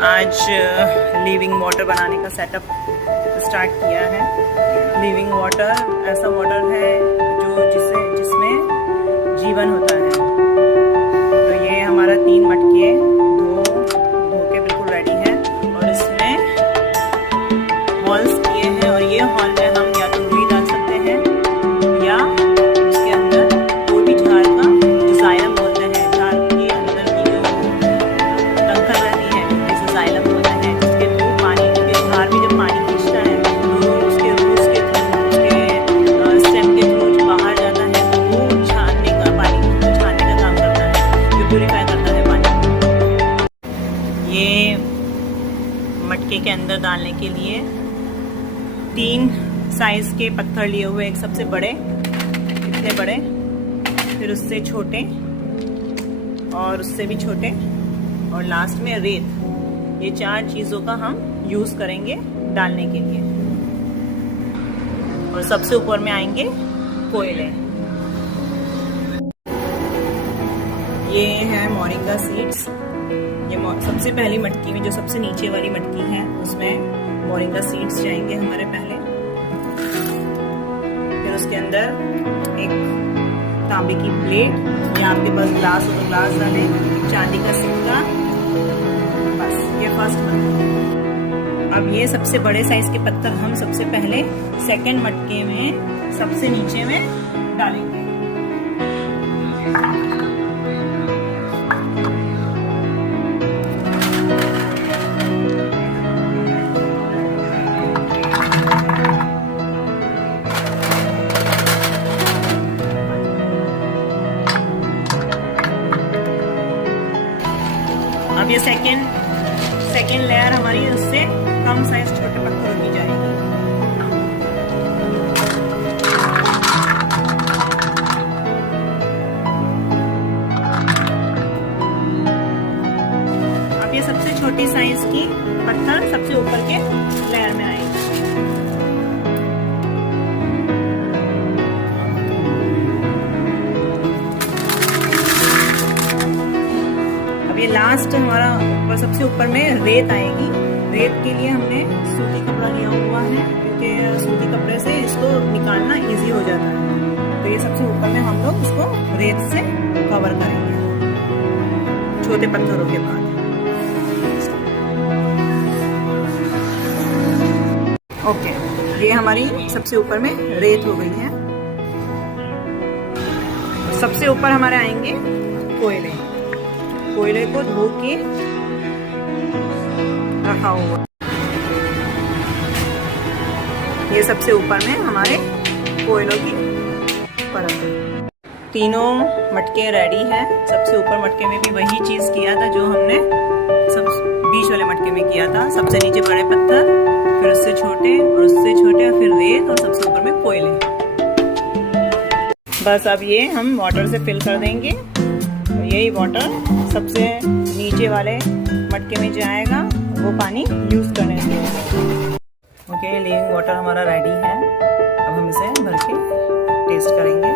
आज living water बनाने का सेटअप स्टार्ट किया है। लिविंग वाटर ऐसा वाटर है जिसमें जीवन होता है। तो ये हमारा 3 मटके धो के बिल्कुल रेडी है और इसमें हॉल्स किए हैं और ये हॉल में हम या तो रुई डाल सकते हैं या उसके अंदर कोई भी झाड़ का जाइलम बोलते हैं, झाड़ के अंदर की जो टंकर रहती है जिसे जाइलम बोलते हैं, जिसके थ्रू पानी के झाड़ भी जब पानी खींचता है तो उसके रूट्स के थ्रू उसके स्टेम के थ्रू जो बाहर जाता है तो वो छानने का काम करता है, जो प्यूरिफाई करता है पानी। ये मटके के अंदर डालने के लिए 3 साइज के पत्थर लिए हुए, एक सबसे बड़े, इतने बड़े, फिर उससे छोटे और उससे भी छोटे और लास्ट में रेत। ये 4 चीजों का हम यूज करेंगे डालने के लिए। और सबसे ऊपर में आएंगे कोयले। ये है मोरिंगा सीड्स। ये सबसे पहली मटकी में, जो सबसे नीचे वाली मटकी है, उसमें मोरिंगा सीड्स जाएंगे हमारे पहले। फिर उसके अंदर एक तांबे की प्लेट या आपके पास ग्लास हो तो ग्लास डालें, चांदी का सिक्का, बस ये फर्स्ट मटका। अब ये सबसे बड़े साइज के पत्थर हम सबसे पहले सेकंड मटके में सबसे नीचे में डालेंगे। अब ये सेकेंड लेयर हमारी उससे कम साइज छोटे पत्थरों की जाएगी। अब ये सबसे छोटी साइज की पत्थर सबसे ऊपर के लेयर में आएगी। ये लास्ट हमारा ऊपर सबसे ऊपर में रेत आएगी। रेत के लिए हमने सूती कपड़ा लिया हुआ है क्योंकि सूती कपड़े से इसको निकालना इजी हो जाता है। तो ये सबसे ऊपर में हम लोग इसको रेत से कवर करेंगे छोटे पत्थरों के बाद। ओके, ये हमारी सबसे ऊपर में रेत हो गई है। सबसे ऊपर हमारे आएंगे कोयले। कोयले को धो के रखा हुआ, ये सबसे ऊपर में हमारे कोयलों की परत है। तीनों मटके रेडी है। सबसे ऊपर मटके में भी वही चीज किया था जो हमने सब बीच वाले मटके में किया था। सबसे नीचे बड़े पत्थर, फिर उससे छोटे और उससे छोटे और फिर रेत और सबसे ऊपर में कोयले। बस अब ये हम वाटर से फिल कर देंगे। तो यही वाटर सबसे नीचे वाले मटके में जाएगा, वो पानी यूज करने के लिए। ओके, लिविंग वाटर हमारा रेडी है। अब हम इसे भर के टेस्ट करेंगे।